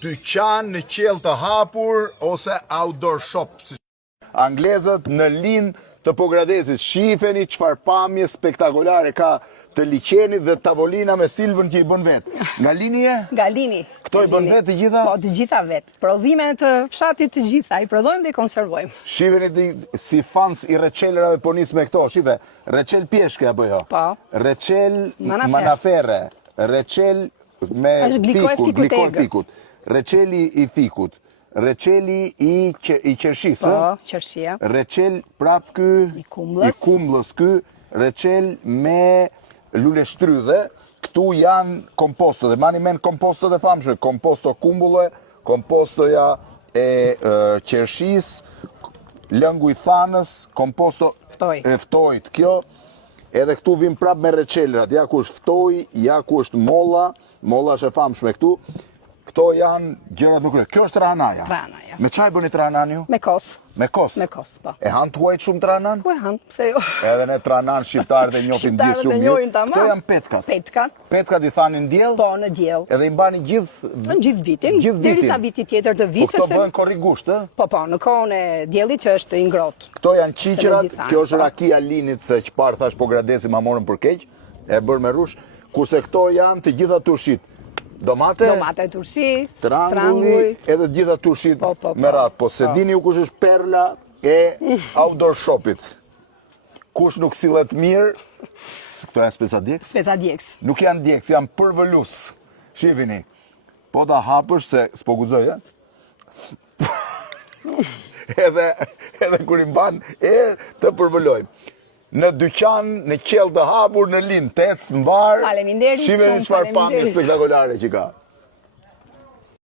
dyqan në qell të hapur ose outdoor shop. Anglezët në lind të Pogradecit, shifeni çfarë pamje spektakolare ka të liçenit dhe tavolina me Silvën që i bën vet. Nga Lini e? Nga Lini. Këto i bën vet të gjitha? Po, të gjitha vet. Prodhime të fshatit të gjitha, i prodhojmë dhe i konservojmë. Shifeni si fans i reçelerave po nis me këto, shife, reçel pjeshke apo jo? Po. Reçel manafere, reçel me fikut, glikol fikut, reçeli i fikut, reçeli i qershis, po, qershia. Reçel prap ky i kumblës ky, reçel me lule shtrydhe. Këtu janë komposto dhe mani men komposto dhe famshme, komposto kumbulle, kompostoja e qershis, lëngu i thanës, komposto e ftojt. Kjo, edhe këtu vim prap me reçelrat, ja ku është ftoj, ja ku është molla, molla është e famshme këtu. Këto janë gjërat më krye. Kjo është trahanaja. Trahanaja. Me çfarë bëni trahanan ju? Me kos. Me kos? Me kos, po. E han tuajt shumë trahanan? Po e han, pse jo. Edhe ne trahanan shqiptarët e njohin gjithë shumë mirë. Këto janë petkat. Petkat. Petkat i thanin diell? Po, në diell. Edhe i mbani gjithë vitin, derisa viti tjetër të vi. Po këto bëhen korrigusht, ë? Po, në kohën e diellit që është i ngrohtë. Këto janë qiqërat, kjo është rakia Linit se çfarë thash Pogradeci ma morën për keq, e bërë me rush, kurse këto janë të gjitha turshit. Domate, turshi, tranguj, edhe gjitha turshit me radhë. Po se dini ju kush është perla e outdoor shopit. Kush nuk sillet mirë, këto janë speca djeks? Speca djeks. Nuk janë djeks, janë përvëlus. Shifini, po ta hapësh se s'po guxoj, edhe kur i mban erë të përvëlojmë. Në dyqan, në qell të hapur, në lind, tec, në bar. Faleminderit shumë, shifeni çfarë pamje spektakolare që ka.